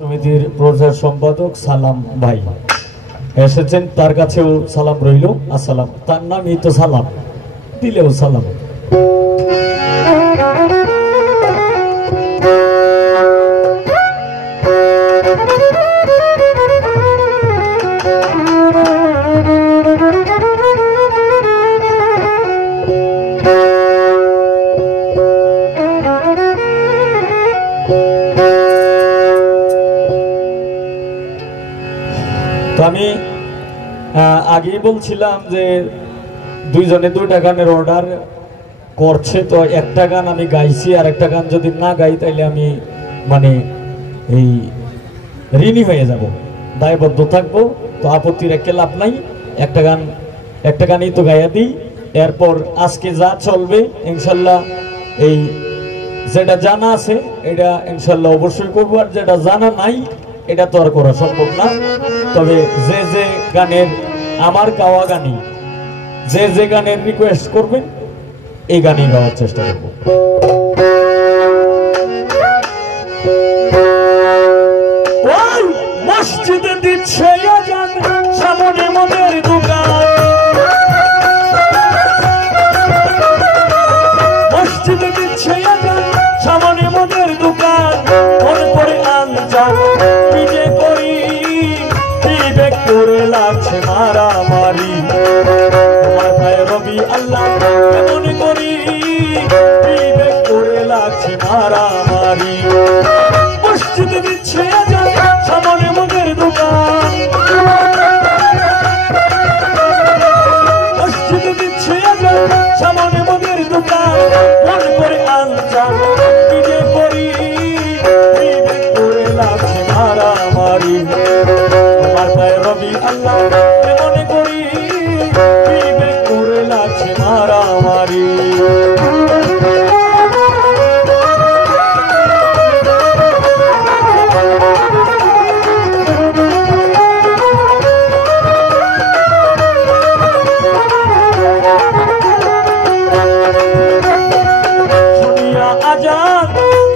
সমিতির প্রচার সম্পাদক সালাম ভাই এসেছেন, তার কাছেও সালাম রইল। আসসালাম, তার নামই তো সালাম, দিলেও সালাম। তো আমি আগেই বলছিলাম যে দুইজনে দুইটা গানের অর্ডার করছে, তো একটা গান আমি গাইছি, আর একটা গান যদি না গাই তাইলে আমি মানে এই ঋণী হয়ে যাব, দায়বদ্ধ থাকবো। তো আপত্তি রেখে লাভ নাই, একটা গানই তো গাইয়া দিই। এরপর আজকে যা চলবে ইনশাল্লাহ, এই যেটা জানা আছে এটা ইনশাল্লাহ অবশ্যই করবো, আর যেটা জানা নাই এটা তো আর করা সম্ভব না। তবে যে যে গানের আমার গাওয়া গানই, যে গানের রিকোয়েস্ট করবেন এই গানই গাওয়ার চেষ্টা করব। মসজিদে দিচ্ছে আজান, সামনে মদের দোকান, মসজিদে দিচ্ছে আজান, সামনে মদের দোকান, মনে পড়ে আনজান পিজে করি, বিবেক করে লাগছে মারামারি, তোমার ভাই রবি আল্লাহ মনে করি, বিবেক করে লাগছে মারামারি। মসজিদে দিচ্ছে আজান, সামনে মদের দোকান, মসজিদে দিচ্ছে আজান, সামনে মদের দোকান, মনে করে আনজান পিজে করি, বিবেক করে লাগছে মারামারি, তোমার ভাই রবি আল্লাহ মনে করি, বিবেক করে লাগছে মারামারি। শুনিয়া আজান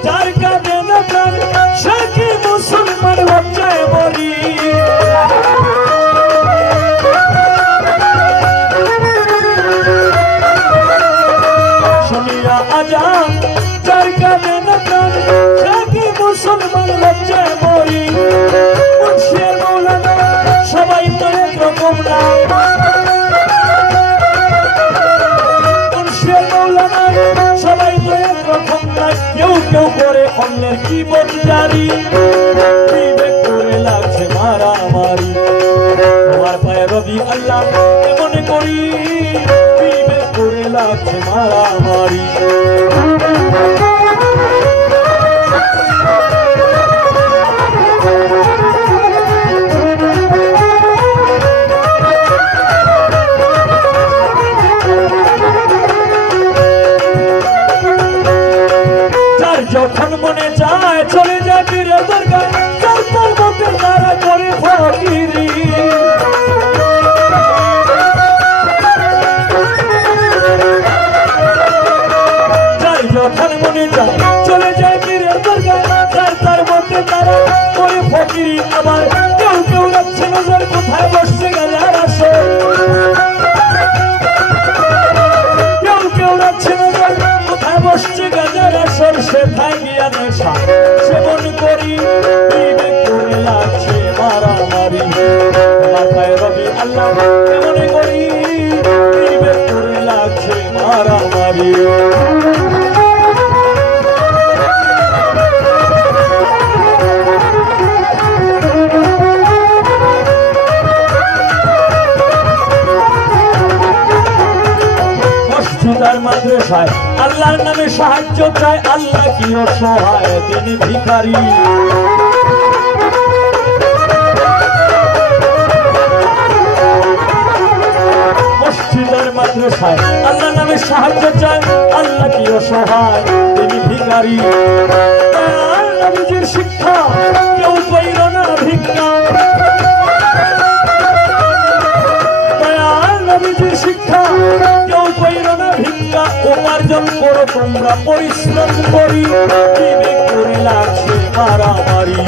যার কাঁদে না প্রাণ, সে কি মুসলমান লজ্জায় মরি, শুনিয়া আজান যার কাঁদে না প্রাণ, সে কি মুসলমান লজ্জায় মরি। মুর্শিদ মৌলানা সবাই তো একরকম না, মুর্শিদ মৌলানা সবাই তো একরকম না, কেউ কেউ করে অন্যের কি বদজারি, বিবেক করে লাগছে মারামারি, তোমার পায়ে রবি আল্লাহ মনে করি, বিবেক করে লাগছে মারামারি। যার যখন মনে যায় চলে যায় পীরের দরগায়, যার তার মতে তারা করে ফকিরি, যার যখন মনে যায় চলে যায় পীরের দরগায়, যার তার মতে তারা করে ফকিরি। আবার কেউ কেউ রাখছে নজর কোথায় বসছে গাজার আসর, কেউ কেউ রাখছে নজর কোথায় বসছে গাজার আসর, সেথায় গিয়া নেশা সেবন করি, বিবেক করে লাগছে মারামারি, মাথায় রবি আল্লাহ মনে করি, বিবেক করে লাগছে মারামারি। মসজিদার মাদ্রাসায় আল্লাহর নামে সাহায্য চায়, আল্লাহ কি অসহায় তিনি ভিখারি, মসজিদার মাদ্রাসায় আল্লাহর নামে সাহায্য চায়, আল্লাহ কি অসহায় তিনি ভিখারি। নবীজির শিক্ষা কেউ কইল না ভিক্ষা, নবীজির শিক্ষা কেউ কইল না ভিক্ষা, উপার্জন করো তোমরা পরিশ্রম করি, বিবেক করে লাগছে মারামারি।